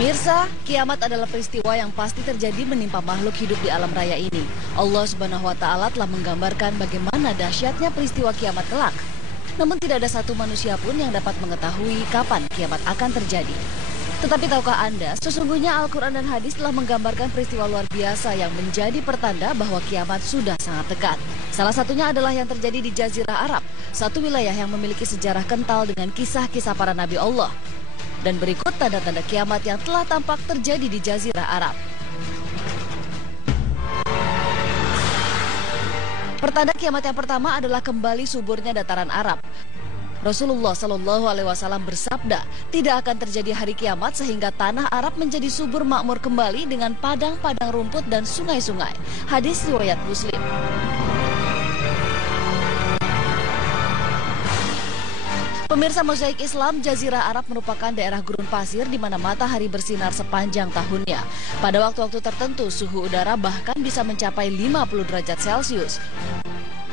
Pemirsa, kiamat adalah peristiwa yang pasti terjadi menimpa makhluk hidup di alam raya ini. Allah Subhanahu wa Ta'ala telah menggambarkan bagaimana dahsyatnya peristiwa kiamat kelak. Namun tidak ada satu manusia pun yang dapat mengetahui kapan kiamat akan terjadi. Tetapi tahukah Anda, sesungguhnya Al-Quran dan hadis telah menggambarkan peristiwa luar biasa yang menjadi pertanda bahwa kiamat sudah sangat dekat. Salah satunya adalah yang terjadi di Jazirah Arab, satu wilayah yang memiliki sejarah kental dengan kisah-kisah para nabi Allah. Dan berikut tanda-tanda kiamat yang telah tampak terjadi di Jazirah Arab. Pertanda kiamat yang pertama adalah kembali suburnya dataran Arab. Rasulullah Shallallahu Alaihi Wasallam bersabda, tidak akan terjadi hari kiamat sehingga tanah Arab menjadi subur makmur kembali dengan padang-padang rumput dan sungai-sungai. Hadis riwayat Muslim. Pemirsa Mozaik Islam, Jazirah Arab merupakan daerah gurun pasir di mana matahari bersinar sepanjang tahunnya. Pada waktu-waktu tertentu, suhu udara bahkan bisa mencapai 50 derajat Celcius.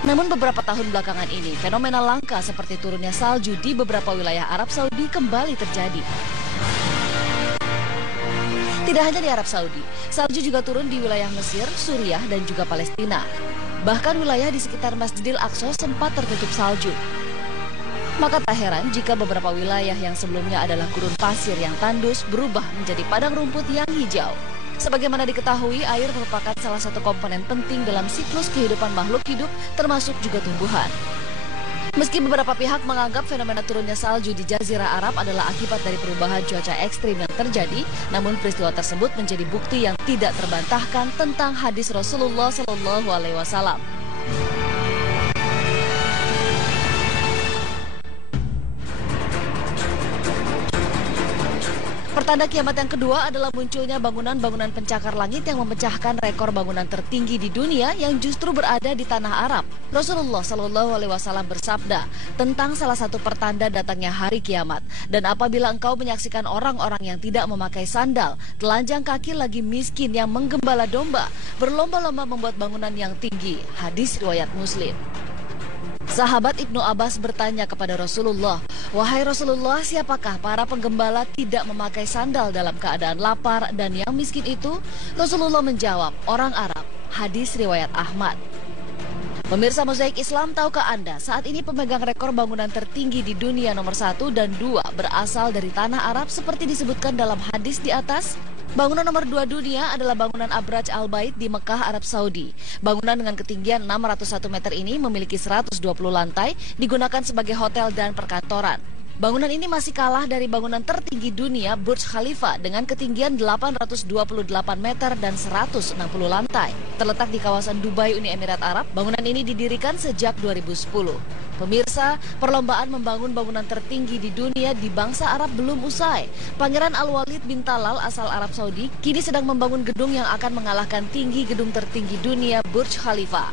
Namun beberapa tahun belakangan ini, fenomena langka seperti turunnya salju di beberapa wilayah Arab Saudi kembali terjadi. Tidak hanya di Arab Saudi, salju juga turun di wilayah Mesir, Suriah, dan juga Palestina. Bahkan wilayah di sekitar Masjidil Aqsa sempat tertutup salju. Maka tak heran jika beberapa wilayah yang sebelumnya adalah gurun pasir yang tandus berubah menjadi padang rumput yang hijau. Sebagaimana diketahui, air merupakan salah satu komponen penting dalam siklus kehidupan makhluk hidup, termasuk juga tumbuhan. Meski beberapa pihak menganggap fenomena turunnya salju di Jazirah Arab adalah akibat dari perubahan cuaca ekstrim yang terjadi, namun peristiwa tersebut menjadi bukti yang tidak terbantahkan tentang hadis Rasulullah Shallallahu Alaihi Wasallam. Pertanda kiamat yang kedua adalah munculnya bangunan-bangunan pencakar langit yang memecahkan rekor bangunan tertinggi di dunia yang justru berada di tanah Arab. Rasulullah Shallallahu Alaihi Wasallam bersabda tentang salah satu pertanda datangnya hari kiamat. Dan apabila engkau menyaksikan orang-orang yang tidak memakai sandal, telanjang kaki lagi miskin yang menggembala domba, berlomba-lomba membuat bangunan yang tinggi. Hadis riwayat Muslim. Sahabat Ibnu Abbas bertanya kepada Rasulullah, "Wahai Rasulullah, siapakah para penggembala tidak memakai sandal dalam keadaan lapar dan yang miskin itu?" Rasulullah menjawab, "Orang Arab." Hadis riwayat Ahmad. Pemirsa Mozaik Islam, tahukah Anda saat ini pemegang rekor bangunan tertinggi di dunia nomor 1 dan 2 berasal dari tanah Arab seperti disebutkan dalam hadis di atas? Bangunan nomor 2 dunia adalah bangunan Abraj Al-Bait di Mekah, Arab Saudi. Bangunan dengan ketinggian 601 meter ini memiliki 120 lantai, digunakan sebagai hotel dan perkantoran. Bangunan ini masih kalah dari bangunan tertinggi dunia Burj Khalifa dengan ketinggian 828 meter dan 160 lantai. Terletak di kawasan Dubai, Uni Emirat Arab, bangunan ini didirikan sejak 2010. Pemirsa, perlombaan membangun bangunan tertinggi di dunia di bangsa Arab belum usai. Pangeran Al-Walid bin Talal asal Arab Saudi kini sedang membangun gedung yang akan mengalahkan tinggi gedung tertinggi dunia Burj Khalifa.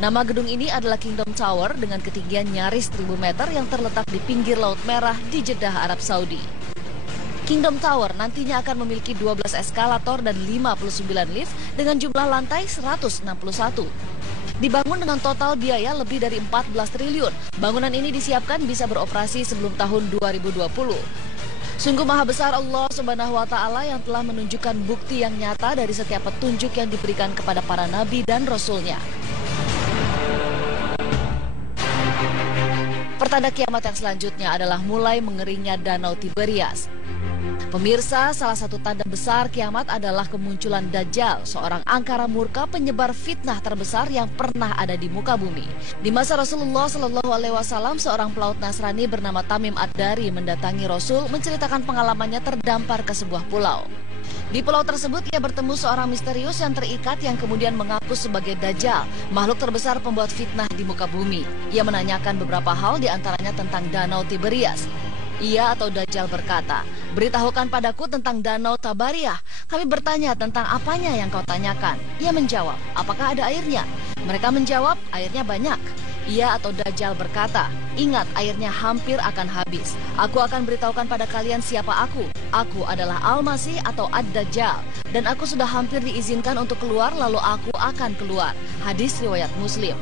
Nama gedung ini adalah Kingdom Tower dengan ketinggian nyaris 1000 meter yang terletak di pinggir Laut Merah di Jeddah, Arab Saudi. Kingdom Tower nantinya akan memiliki 12 eskalator dan 59 lift dengan jumlah lantai 161. Dibangun dengan total biaya lebih dari 14 triliun. Bangunan ini disiapkan bisa beroperasi sebelum tahun 2020. Sungguh maha besar Allah Subhanahu wa Ta'ala yang telah menunjukkan bukti yang nyata dari setiap petunjuk yang diberikan kepada para nabi dan rasulnya. Pertanda kiamat yang selanjutnya adalah mulai mengeringnya Danau Tiberias. Pemirsa, salah satu tanda besar kiamat adalah kemunculan Dajjal, seorang angkara murka penyebar fitnah terbesar yang pernah ada di muka bumi. Di masa Rasulullah Shallallahu Alaihi Wasallam, seorang pelaut Nasrani bernama Tamim Ad-Dari mendatangi Rasul menceritakan pengalamannya terdampar ke sebuah pulau. Di pulau tersebut ia bertemu seorang misterius yang terikat yang kemudian mengaku sebagai Dajjal, makhluk terbesar pembuat fitnah di muka bumi. Ia menanyakan beberapa hal diantaranya tentang Danau Tiberias. Ia atau Dajjal berkata, "Beritahukan padaku tentang Danau Tabariah." Kami bertanya tentang apanya yang kau tanyakan. Ia menjawab, "Apakah ada airnya?" Mereka menjawab, "Airnya banyak." Ia atau Dajjal berkata, "Ingat, airnya hampir akan habis. Aku akan beritahukan pada kalian siapa aku. Aku adalah Al-Masih atau Ad-Dajjal. Dan aku sudah hampir diizinkan untuk keluar lalu aku akan keluar." Hadis riwayat Muslim.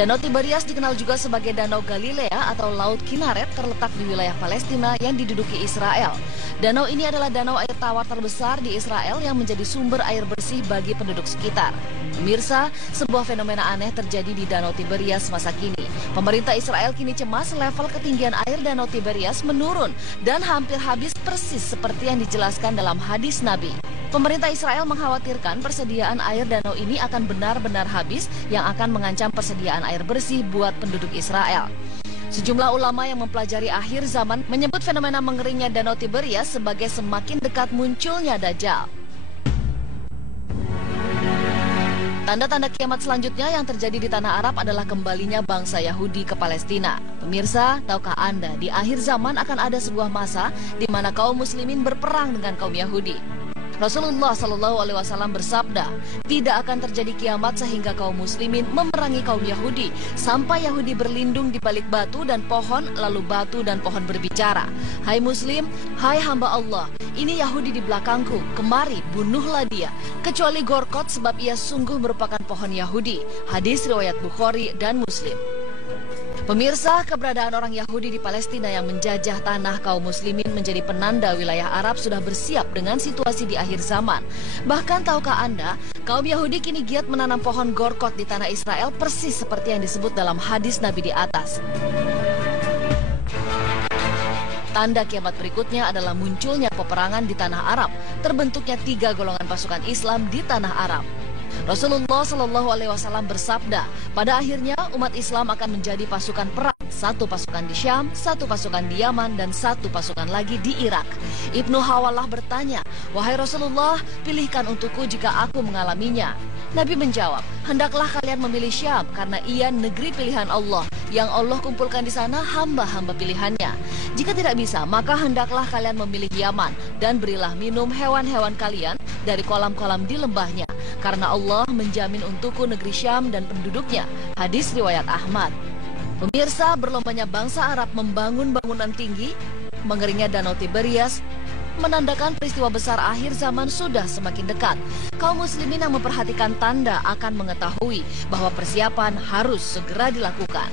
Danau Tiberias dikenal juga sebagai Danau Galilea atau Laut Kineret, terletak di wilayah Palestina yang diduduki Israel. Danau ini adalah danau air tawar terbesar di Israel yang menjadi sumber air bersih bagi penduduk sekitar. Pemirsa, sebuah fenomena aneh terjadi di Danau Tiberias masa kini. Pemerintah Israel kini cemas level ketinggian air Danau Tiberias menurun dan hampir habis persis seperti yang dijelaskan dalam hadis Nabi. Pemerintah Israel mengkhawatirkan persediaan air danau ini akan benar-benar habis yang akan mengancam persediaan air bersih buat penduduk Israel. Sejumlah ulama yang mempelajari akhir zaman menyebut fenomena mengeringnya Danau Tiberias sebagai semakin dekat munculnya Dajjal. Tanda-tanda kiamat selanjutnya yang terjadi di tanah Arab adalah kembalinya bangsa Yahudi ke Palestina. Pemirsa, tahukah Anda di akhir zaman akan ada sebuah masa di mana kaum muslimin berperang dengan kaum Yahudi? Rasulullah SAW bersabda, tidak akan terjadi kiamat sehingga kaum muslimin memerangi kaum Yahudi sampai Yahudi berlindung di balik batu dan pohon, lalu batu dan pohon berbicara. Hai muslim, hai hamba Allah, ini Yahudi di belakangku, kemari bunuhlah dia, kecuali Gorkot sebab ia sungguh merupakan pohon Yahudi. Hadis riwayat Bukhari dan Muslim. Pemirsa, keberadaan orang Yahudi di Palestina yang menjajah tanah kaum muslimin menjadi penanda wilayah Arab sudah bersiap dengan situasi di akhir zaman. Bahkan tahukah Anda, kaum Yahudi kini giat menanam pohon Gorkot di tanah Israel persis seperti yang disebut dalam hadis Nabi di atas. Tanda kiamat berikutnya adalah munculnya peperangan di tanah Arab, terbentuknya 3 golongan pasukan Islam di tanah Arab. Rasulullah SAW bersabda, pada akhirnya umat Islam akan menjadi pasukan perang. 1 pasukan di Syam, 1 pasukan di Yaman, dan 1 pasukan lagi di Irak. Ibnu Hawalah bertanya, wahai Rasulullah, pilihkan untukku jika aku mengalaminya. Nabi menjawab, hendaklah kalian memilih Syam karena ia negeri pilihan Allah. Yang Allah kumpulkan di sana hamba-hamba pilihannya. Jika tidak bisa, maka hendaklah kalian memilih Yaman dan berilah minum hewan-hewan kalian dari kolam-kolam di lembahnya. Karena Allah menjamin untukku negeri Syam dan penduduknya. Hadis riwayat Ahmad. Pemirsa, berlombanya bangsa Arab membangun bangunan tinggi, mengeringnya Danau Tiberias, menandakan peristiwa besar akhir zaman sudah semakin dekat. Kaum muslimin yang memperhatikan tanda akan mengetahui bahwa persiapan harus segera dilakukan.